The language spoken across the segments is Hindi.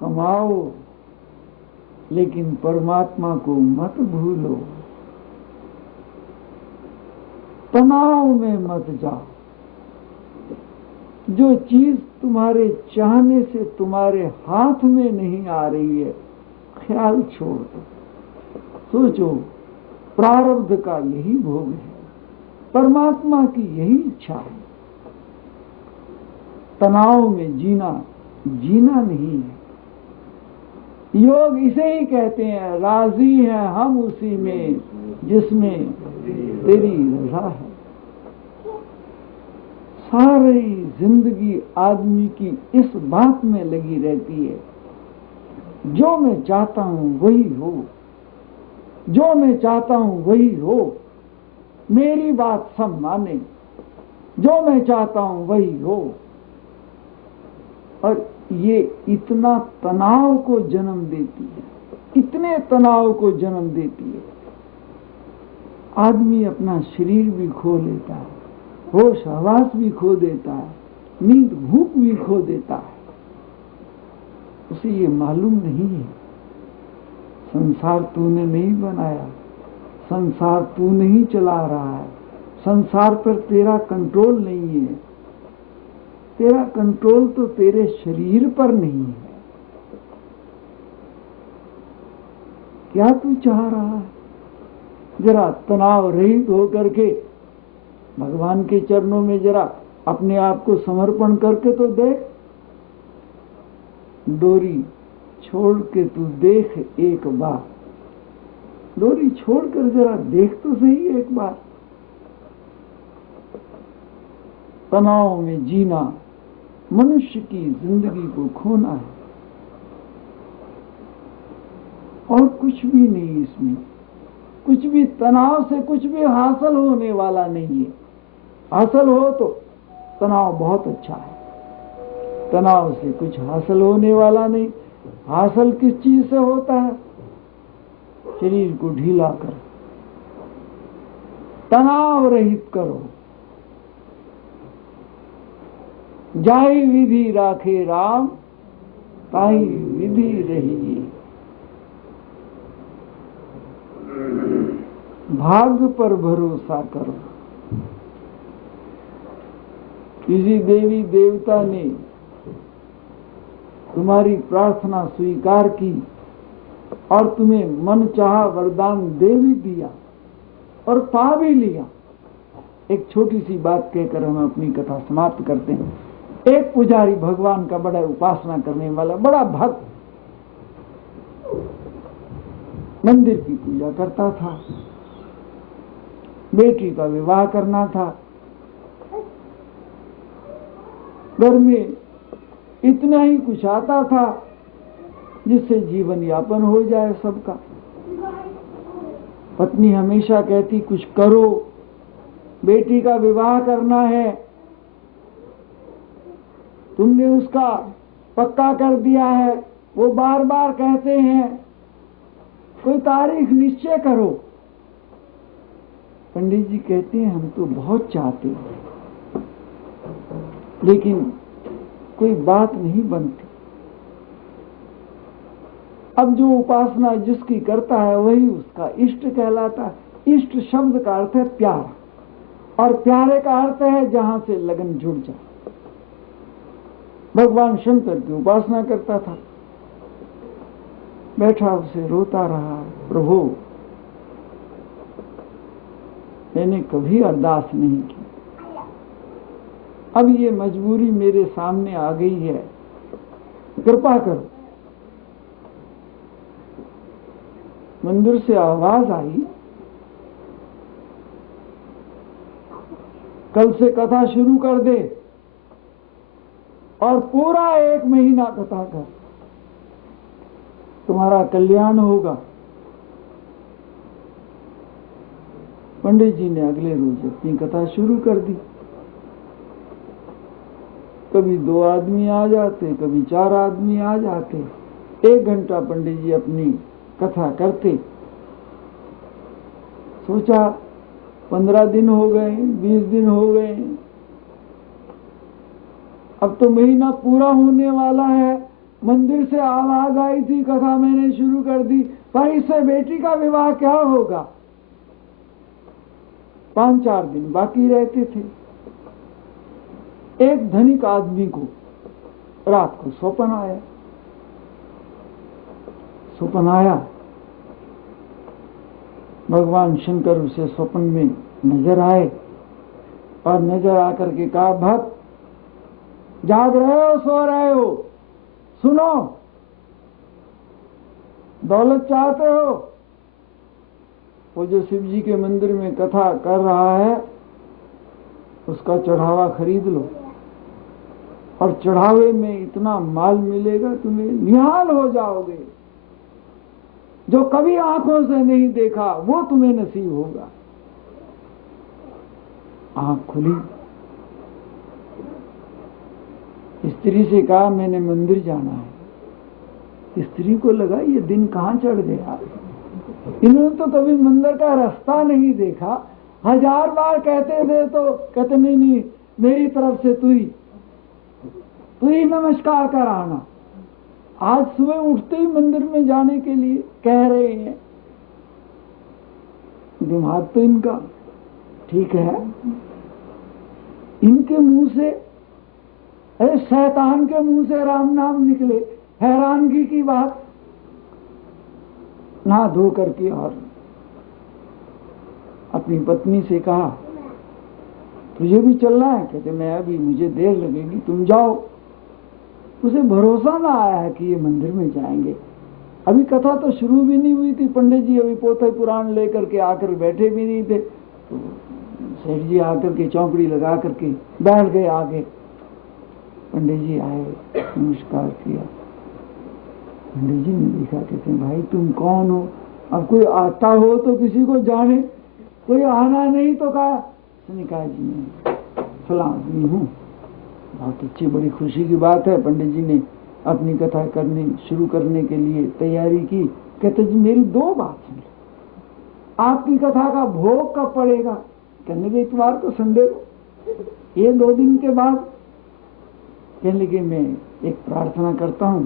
कमाओ, लेकिन परमात्मा को मत भूलो। तनाव में मत जाओ। जो चीज तुम्हारे चाहने से तुम्हारे हाथ में नहीं आ रही है, ख्याल छोड़ दो। सोचो, प्रारब्ध का यही भोग है, परमात्मा की यही इच्छा है। तनाव में जीना नहीं है। योग इसे ही कहते हैं, राजी हैं हम उसी में जिसमें तेरी रजा है। सारी जिंदगी आदमी की इस बात में लगी रहती है, जो मैं चाहता हूं वही हो, जो मैं चाहता हूं वही हो, मेरी बात सब माने, जो मैं चाहता हूं वही हो। और ये इतना तनाव को जन्म देती है, इतने तनाव को जन्म देती है। आदमी अपना शरीर भी खो लेता है, होश हवास भी खो देता है, नींद भूख भी खो देता है। उसे ये मालूम नहीं है संसार तूने नहीं बनाया, संसार तू नहीं चला रहा है, संसार पर तेरा कंट्रोल नहीं है। तेरा कंट्रोल तो तेरे शरीर पर नहीं है। क्या तू चाह रहा है? जरा तनाव रहित होकर के भगवान के चरणों में जरा अपने आप को समर्पण करके तो देख। डोरी छोड़ के तू देख एक बार, डोरी छोड़कर जरा देख तो सही एक बार। तनाव में जीना मनुष्य की जिंदगी को खोना है, और कुछ भी नहीं। इसमें कुछ भी, तनाव से कुछ भी हासिल होने वाला नहीं है। हासिल हो तो तनाव बहुत अच्छा है, तनाव से कुछ हासिल होने वाला नहीं। हासिल किस चीज से होता है? शरीर को ढीला कर, तनाव रहित करो। जाई विधि राखे राम, ताई विधि रही। भाग्य पर भरोसा करो। किसी देवी देवता ने तुम्हारी प्रार्थना स्वीकार की और तुम्हें मन चाहा वरदान दे भी दिया और पा भी लिया। एक छोटी सी बात कहकर हम अपनी कथा समाप्त करते हैं। एक पुजारी, भगवान का बड़ा उपासना करने वाला बड़ा भक्त, मंदिर की पूजा करता था। बेटी का विवाह करना था। घर में इतना ही कुछ आता था जिससे जीवन यापन हो जाए सबका। पत्नी हमेशा कहती, कुछ करो, बेटी का विवाह करना है। तुमने उसका पक्का कर दिया है, वो बार बार कहते हैं कोई तारीख निश्चय करो। पंडित जी कहते हैं हम तो बहुत चाहते हैं, लेकिन कोई बात नहीं बनती। अब जो उपासना जिसकी करता है वही उसका इष्ट कहलाता है। इष्ट शब्द का अर्थ है प्यार, और प्यारे का अर्थ है जहां से लगन जुड़ जाए। भगवान शंकर की उपासना करता था, बैठा उसे रोता रहा, प्रभु मैंने कभी अरदास नहीं की, अब ये मजबूरी मेरे सामने आ गई है, कृपा करो। मंदिर से आवाज आई, कल से कथा शुरू कर दे और पूरा 1 महीना कथा कर, तुम्हारा कल्याण होगा। पंडित जी ने अगले रोज अपनी कथा शुरू कर दी। कभी 2 आदमी आ जाते, कभी 4 आदमी आ जाते। 1 घंटा पंडित जी अपनी कथा करते। सोचा 15 दिन हो गए, 20 दिन हो गए, अब तो महीना पूरा होने वाला है, मंदिर से आवाज आई थी, कथा मैंने शुरू कर दी, पर इससे बेटी का विवाह क्या होगा। 5-4 दिन बाकी रहते थे। एक धनिक आदमी को रात को स्वप्न आया। स्वप्न आया, भगवान शंकर उसे स्वप्न में नजर आए और नजर आकर के कहा, भक्त जाग रहे हो, सो रहे हो, सुनो, दौलत चाहते हो, वो जो शिव जी के मंदिर में कथा कर रहा है उसका चढ़ावा खरीद लो, और चढ़ावे में इतना माल मिलेगा तुम्हें निहाल हो जाओगे, जो कभी आंखों से नहीं देखा वो तुम्हें नसीब होगा। आंख खुली, स्त्री से कहा मैंने मंदिर जाना है। स्त्री को लगा ये दिन कहां चढ़ गया, इन्होंने तो कभी मंदिर का रास्ता नहीं देखा। 1000 बार कहते थे तो कहते नहीं, मेरी तरफ से तू ही नमस्कार कराना। आज सुबह उठते ही मंदिर में जाने के लिए कह रहे हैं। दिमाग तो इनका ठीक है, इनके मुंह से, अरे शैतान के मुंह से राम नाम निकले, हैरानगी की बात। नहा धो करके और अपनी पत्नी से कहा तुझे भी चलना है। कहते मैं अभी, मुझे देर लगेगी, तुम जाओ। उसे भरोसा ना आया है कि ये मंदिर में जाएंगे। अभी कथा तो शुरू भी नहीं हुई थी, पंडित जी अभी पोथे पुराण लेकर के आकर बैठे भी नहीं थे। तो सेठ जी आकर के चौकड़ी लगा करके बैठ गए आगे। पंडित जी आए, नमस्कार किया। पंडित जी ने देखा, कहते भाई तुम कौन हो, अब कोई आता हो तो किसी को जाने, कोई आना नहीं तो कहा। उसने कहा जी मैं फलां आदमी हूँ। बहुत अच्छी, बड़ी खुशी की बात है। पंडित जी ने अपनी कथा शुरू करने के लिए तैयारी की। कहते जी मेरी 2 बात सुन, आपकी कथा का भोग कब पड़ेगा। कहने लगे इतवार को, संडे को। ये 2 दिन के बाद। कहने लगे मैं एक प्रार्थना करता हूं,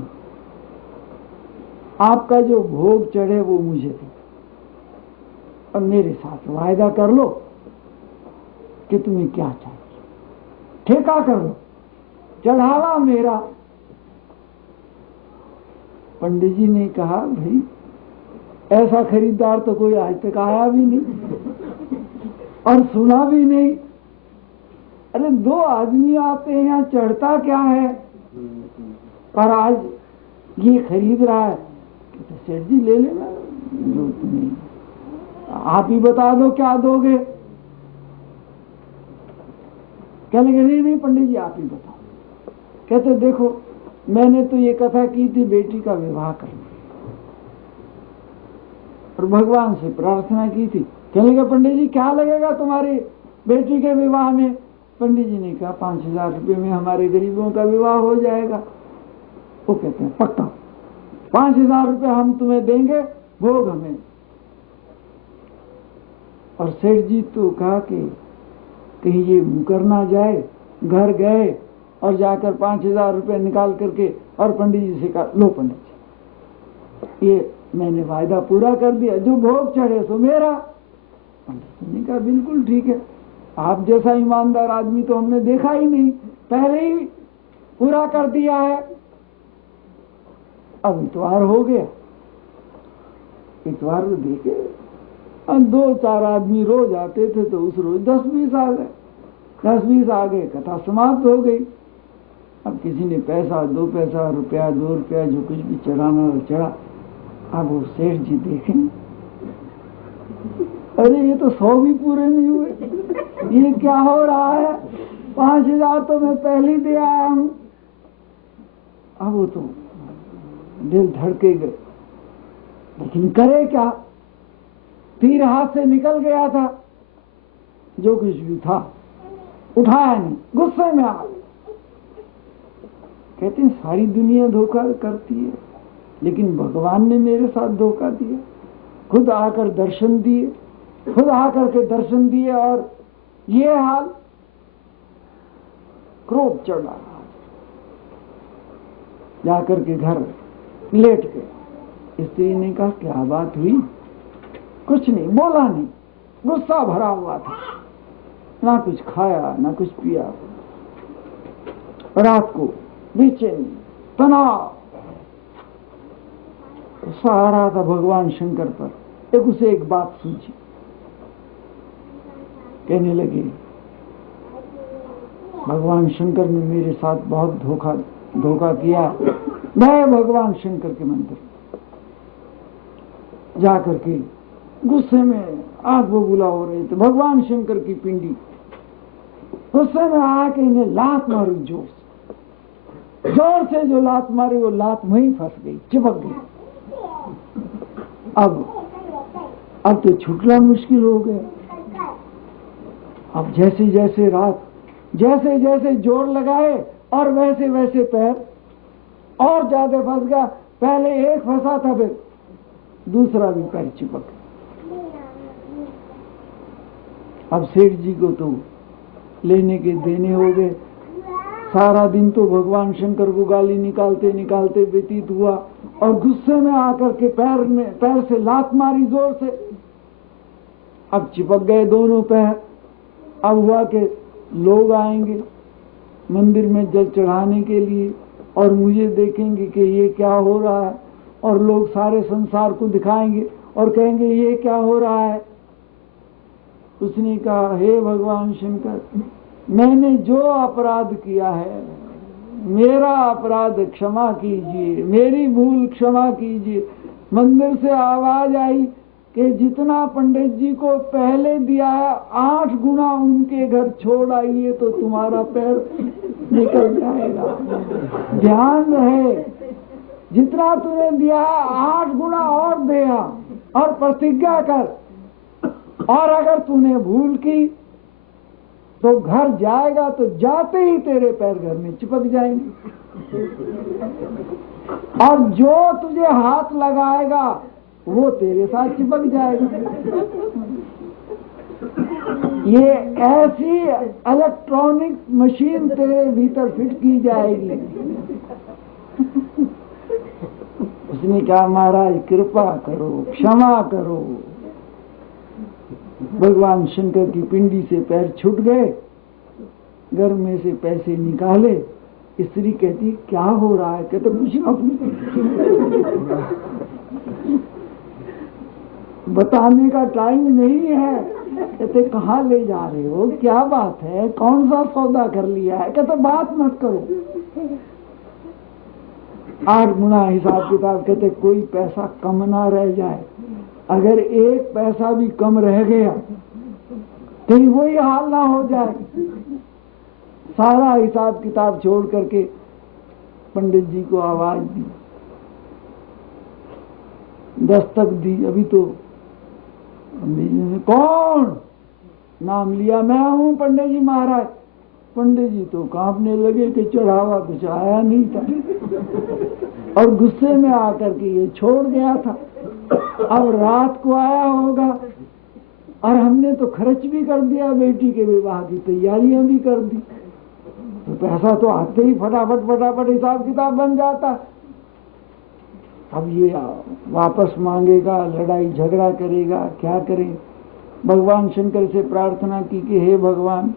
आपका जो भोग चढ़े वो मुझे दे, और मेरे साथ वायदा कर लो कि तुम्हें क्या चाहिए, ठेका कर लो, चढ़ावा मेरा। पंडित जी ने कहा भाई ऐसा खरीदार तो कोई आज तक आया भी नहीं और सुना भी नहीं। अरे 2 आदमी आते हैं यहाँ, चढ़ता क्या है, पर आज ये खरीद रहा है। तो सेठ जी ले लेना जो तुम्हें, आप ही बता दो क्या दोगे। कहने लगे नहीं पंडित जी आप ही बताओ। कहते देखो मैंने तो ये कथा की थी बेटी का विवाह करने, और भगवान से प्रार्थना की थी। कहने लगे पंडित जी क्या लगेगा तुम्हारी बेटी के विवाह में। पंडित जी ने कहा 5000 रुपये में हमारे गरीबों का विवाह हो जाएगा। वो कहते हैं पक्का 5000 रुपये हम तुम्हें देंगे, भोग हमें। और सेठ जी तो कहा कि कहीं ये मुकर ना जाए। घर गए और जाकर 5000 रुपये निकाल करके और पंडित जी से कहा लो पंडित जी ये मैंने वायदा पूरा कर दिया, जो भोग चढ़े सो मेरा। पंडित जी ने कहा बिल्कुल ठीक है, आप जैसा ईमानदार आदमी तो हमने देखा ही नहीं, पहले ही पूरा कर दिया है। अब इतवार हो गया, इतवार को देखे 2-4 आदमी रोज आते थे तो उस रोज 10-20 आ गए, 10-20 आ गए, कथा समाप्त हो गई। अब किसी ने पैसा, 2 पैसा, रुपया, 2 रुपया, जो कुछ भी चढ़ाना चढ़ा। अब वो सेठ जी देखें, अरे ये तो 100 भी पूरे नहीं हुए, ये क्या हो रहा है, 5000 तो मैं पहले ही दे आया हूं। अब वो तो दिल धड़के गए, लेकिन करे क्या, तीर हाथ से निकल गया था, जो कुछ भी था उठाया नहीं, गुस्से में आ गए। कहते हैं सारी दुनिया धोखा करती है, लेकिन भगवान ने मेरे साथ धोखा दिया, खुद आकर दर्शन दिए, खुद आकर के दर्शन दिए, और ये हाल। क्रोध चढ़ा, जाकर के घर लेट गए। स्त्री ने कहा क्या बात हुई? कुछ नहीं, बोला नहीं, गुस्सा भरा हुआ था, ना कुछ खाया ना कुछ पिया। रात को बेचैनी, तनाव आ रहा था भगवान शंकर पर। एक उसे एक बात सूझी, कहने लगे भगवान शंकर ने मेरे साथ बहुत धोखा किया। मैं भगवान शंकर के मंदिर जाकर के गुस्से में आग बबूला हो रहे थे। भगवान शंकर की पिंडी गुस्से में आके इन्हें लात मारी, जोर से जो लात मारी वो लात वहीं फंस गई, चिपक गई। अब तो छुटना मुश्किल हो गया। अब जैसे जैसे जोर लगाए और वैसे वैसे पैर और ज्यादा फंस गया। पहले एक फंसा था, फिर दूसरा भी पैर चिपक। अब सेठ जी को तो लेने के देने हो गए। सारा दिन तो भगवान शंकर को गाली निकालते निकालते व्यतीत हुआ और गुस्से में आकर के पैर से लात मारी जोर से। अब चिपक गए दोनों पैर। अब हुआ कि लोग आएंगे मंदिर में जल चढ़ाने के लिए और मुझे देखेंगे कि ये क्या हो रहा है, और लोग सारे संसार को दिखाएंगे और कहेंगे ये क्या हो रहा है। उसने कहा हे भगवान शंकर, मैंने जो अपराध किया है मेरा अपराध क्षमा कीजिए, मेरी भूल क्षमा कीजिए। मंदिर से आवाज आई कि जितना पंडित जी को पहले दिया है 8 गुना उनके घर छोड़ आइए तो तुम्हारा पैर निकल जाएगा। ध्यान रहे, जितना तूने दिया 8 गुना और दिया और प्रतिज्ञा कर, और अगर तूने भूल की तो घर जाएगा तो जाते ही तेरे पैर घर में चिपक जाएंगे, और जो तुझे हाथ लगाएगा वो तेरे साथ चिपक जाएगा। ये ऐसी इलेक्ट्रॉनिक मशीन तेरे भीतर फिट की जाएगी। उसने कहा महाराज कृपा करो, क्षमा करो। भगवान शंकर की पिंडी से पैर छूट गए, घर में से पैसे निकाले। स्त्री कहती क्या हो रहा है? कहते कुछ ना, बताने का टाइम नहीं है। कहते कहाँ ले जा रहे हो, क्या बात है, कौन सा सौदा कर लिया है? कहते बात मत करो। 8 गुना हिसाब किताब। कहते कोई पैसा कम ना रह जाए, अगर 1 पैसा भी कम रह गया कहीं वही हाल ना हो जाए। सारा हिसाब किताब छोड़ करके पंडित जी को आवाज दी, दस्तक दी। अभी तो पंडित जी ने कौन नाम लिया, मैं हूं पंडित जी महाराज। पंडित जी तो कांपने लगे कि चढ़ावा कुछ आया नहीं था और गुस्से में आकर के ये छोड़ गया था। अब रात को आया होगा और हमने तो खर्च भी कर दिया, बेटी के विवाह की तैयारियां भी कर दी, तो पैसा तो आते ही फटाफट हिसाब किताब बन जाता। अब ये वापस मांगेगा, लड़ाई झगड़ा करेगा, क्या करें। भगवान शंकर से प्रार्थना की कि हे भगवान,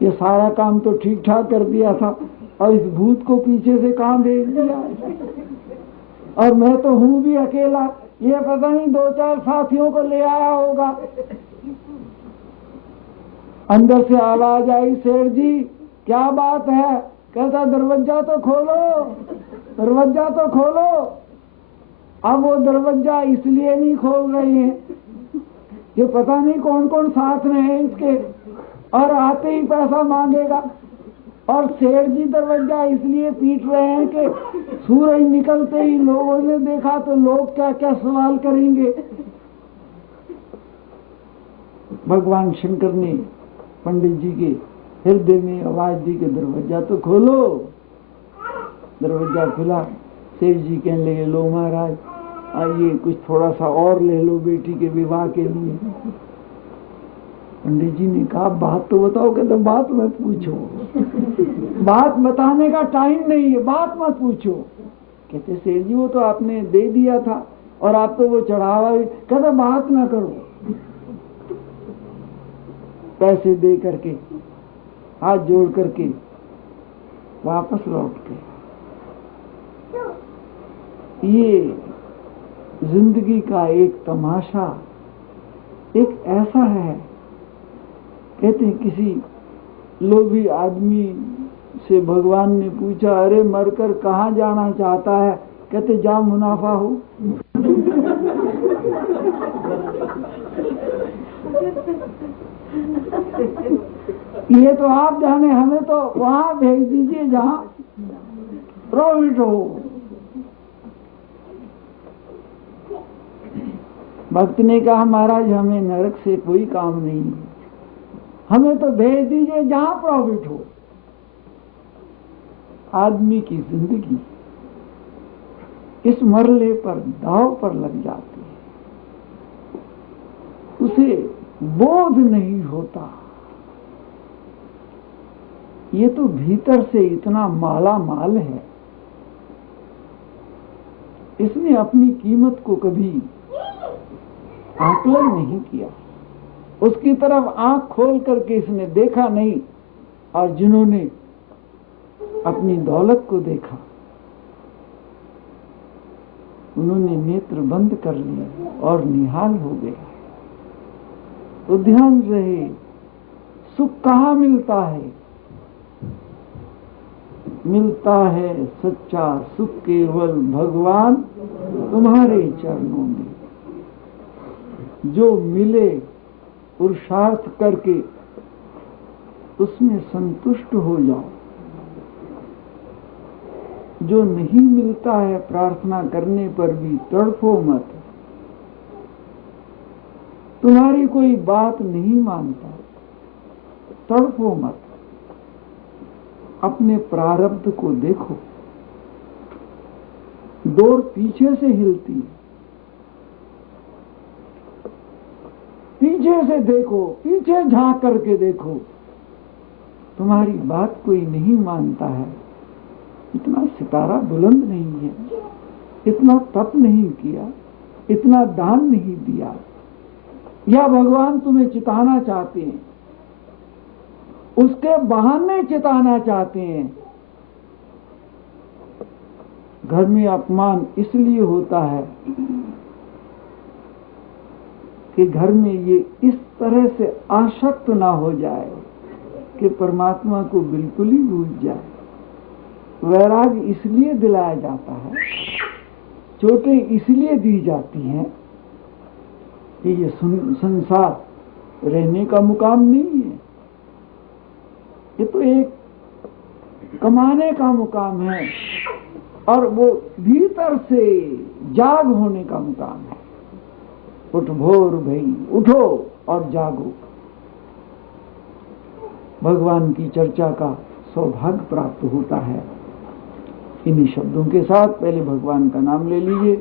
ये सारा काम तो ठीक ठाक कर दिया था और इस भूत को पीछे से कहां भेज दिया, और मैं तो हूं भी अकेला, ये पता नहीं 2-4 साथियों को ले आया होगा। अंदर से आवाज आई, सेठ जी क्या बात है? कहता दरवाजा तो खोलो, दरवाजा तो खोलो। अब वो दरवाजा इसलिए नहीं खोल रहे हैं कि पता नहीं कौन कौन साथ में है इसके, और आते ही पैसा मांगेगा। और सेठ जी दरवाजा इसलिए पीट रहे हैं कि सूरज निकलते ही लोगों ने देखा तो लोग क्या क्या सवाल करेंगे। भगवान शंकर ने पंडित जी के हृदय में आवाज दी कि दरवाजा तो खोलो। दरवाजा खुला। सेठ जी कहने लगे लो महाराज आइए, कुछ थोड़ा सा और ले लो बेटी के विवाह के लिए। पंडित जी ने कहा बात तो बताओ। कहते बात मत पूछो, बात बताने का टाइम नहीं है, बात मत पूछो। कहते सेठ जी वो तो आपने दे दिया था और आप तो वो चढ़ावा। कहते बात ना करो। पैसे दे करके हाथ जोड़ करके वापस लौट गए। ये जिंदगी का एक तमाशा एक ऐसा है। कहते हैं किसी लोभी आदमी से भगवान ने पूछा, अरे मरकर कहाँ जाना चाहता है? कहते जहाँ मुनाफा हो। ये तो आप जाने, हमें तो वहां भेज दीजिए जहां प्रॉफिट हो। भक्त ने कहा महाराज हमें नरक से कोई काम नहीं है, हमें तो भेज दीजिए जहां प्रॉफिट हो। आदमी की जिंदगी इस मरले पर दांव पर लग जाती है, उसे बोध नहीं होता। ये तो भीतर से इतना माला माल है, इसने अपनी कीमत को कभी आकलन नहीं किया, उसकी तरफ आंख खोल करके इसने देखा नहीं। और जिन्होंने अपनी दौलत को देखा उन्होंने नेत्र बंद कर लिए और निहाल हो गए। तो ध्यान रहे, सुख कहाँ मिलता है? मिलता है सच्चा सुख केवल भगवान तुम्हारे चरणों में। जो मिले पुरुषार्थ करके उसमें संतुष्ट हो जाओ। जो नहीं मिलता है प्रार्थना करने पर भी तड़फो मत। तुम्हारी कोई बात नहीं मानता, तड़फो मत। अपने प्रारब्ध को देखो, डोर पीछे से हिलती है, पीछे से देखो, पीछे झांक करके देखो। तुम्हारी बात कोई नहीं मानता है। इतना सितारा बुलंद नहीं है, इतना तप नहीं किया, इतना दान नहीं दिया, या भगवान तुम्हें चिताना चाहते हैं, उसके बहाने चिताना चाहते हैं। घर में अपमान इसलिए होता है कि घर में ये इस तरह से आसक्त ना हो जाए कि परमात्मा को बिल्कुल ही भूल जाए। वैराग इसलिए दिलाया जाता है, चोटें इसलिए दी जाती हैं कि ये संसार रहने का मुकाम नहीं है, ये तो एक कमाने का मुकाम है और वो भीतर से जाग होने का मुकाम है। उठ भोर भई, उठो और जागो। भगवान की चर्चा का सौभाग्य प्राप्त होता है। इन्हीं शब्दों के साथ पहले भगवान का नाम ले लीजिए।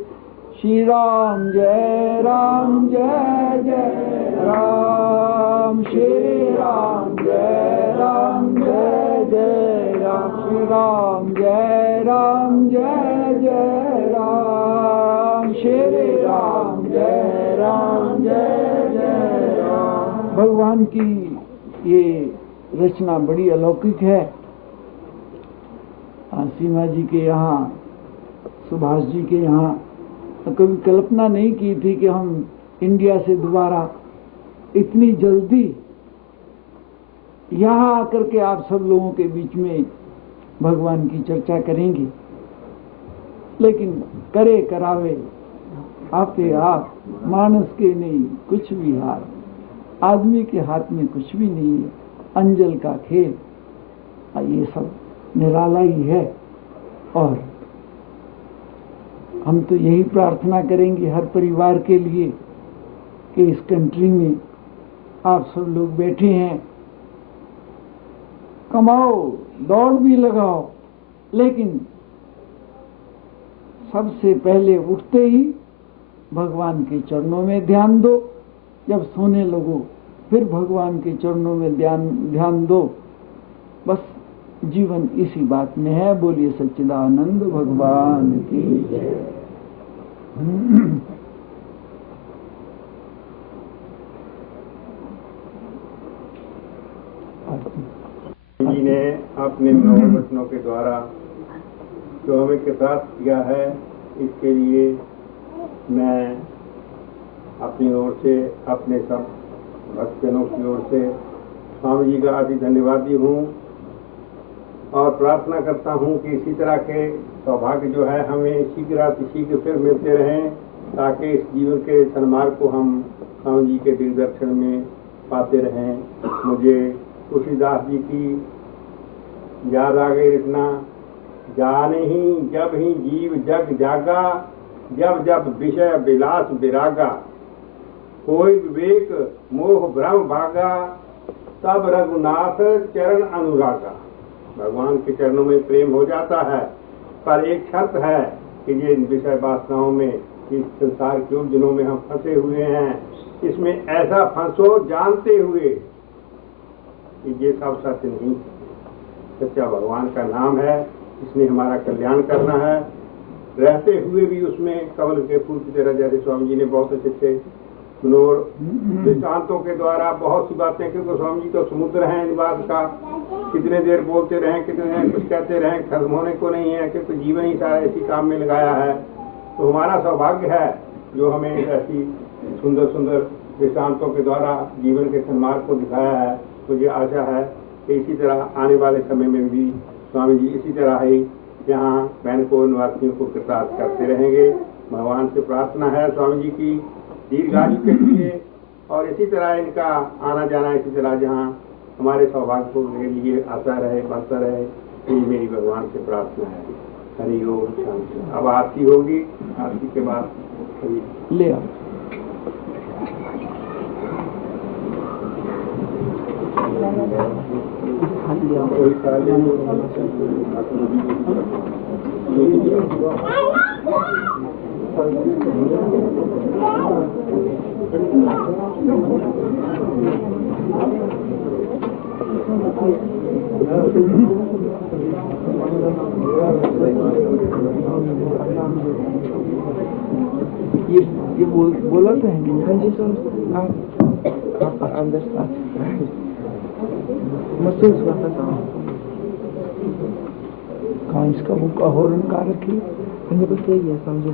श्री राम जय राम जय जय राम, श्री राम जय राम जय जय राम, श्री राम जय राम जय जय राम, श्री राम जय राम जय जय राम। भगवान की ये रचना बड़ी अलौकिक है। सीमा जी के यहाँ, सुभाष जी के यहाँ कभी कल्पना नहीं की थी कि हम इंडिया से दोबारा इतनी जल्दी यहाँ आकर के आप सब लोगों के बीच में भगवान की चर्चा करेंगे। लेकिन करे करावे आपे आप, मानस के नहीं कुछ भी हार, आदमी के हाथ में कुछ भी नहीं है, अंजल का खेल, ये सब निराला ही है। और हम तो यही प्रार्थना करेंगे हर परिवार के लिए कि इस कंट्री में आप सब लोग बैठे हैं, कमाओ, दौड़ भी लगाओ, लेकिन सबसे पहले उठते ही भगवान के चरणों में ध्यान दो। जब सोने लगो फिर भगवान के चरणों में ध्यान दो। बस जीवन इसी बात में है। बोलिए सच्चिदानंद भगवान की जय। जी ने अपने वचनों के द्वारा जो हमें कृतार्थ किया है, इसके लिए मैं अपनी ओर से, अपने सब भक्तजनों की ओर से स्वामी जी का अति धन्यवादी हूँ और प्रार्थना करता हूँ कि इसी तरह के सौभाग्य जो है हमें शीघ्र फिर मिलते रहें, ताकि इस जीवन के सन्मार्ग को हम स्वामी जी के दिग्दर्शन में पाते रहें। मुझे तुलसीदास जी की याद आ गई रचना, जाने ही जब ही जीव जग जागा, जब जब विषय विलास विरागा, कोई विवेक मोह भ्रम भागा, तब रघुनाथ चरण अनुरागा। भगवान के चरणों में प्रेम हो जाता है, पर एक शर्त है कि ये विषय वासनाओं में, इस संसार के उलझनों में हम फंसे हुए हैं, इसमें ऐसा फंसो जानते हुए कि ये सब सत्य नहीं। सच्चा भगवान का नाम है, इसने हमारा कल्याण करना है, रहते हुए भी उसमें कमल के फूल की तरह, जैसे स्वामी जी ने बहुत अच्छे सुनोर दृष्टांतों के द्वारा बहुत सी बातें, क्योंकि स्वामी जी तो समुद्र हैं इन बात का, कितने देर बोलते रहें, कितने देर कुछ कहते रहें, खत्म होने को नहीं है, क्योंकि जीवन ही सारा इसी काम में लगाया है। तो हमारा सौभाग्य है जो हमें ऐसी सुंदर सुंदर दृष्टांतों के द्वारा जीवन के सन्मार्ग को दिखाया है। मुझे आशा है कि इसी तरह आने वाले समय में भी स्वामी जी इसी तरह ही यहाँ बैनकों निवासियों को कृतार्थ करते रहेंगे। भगवान से प्रार्थना है स्वामी जी की दीर्घायु के लिए, और इसी तरह इनका आना जाना इसी तरह जहाँ हमारे सौभाग्य को के लिए आता रहे, बढ़ता रहे, यही मेरी भगवान से प्रार्थना है। हरि ओम, शांति। अब आरती होगी, आरती के बाद ले आओ। ये बोला तो है कहाँ इसका वो हॉर्न का रखी है, समझे।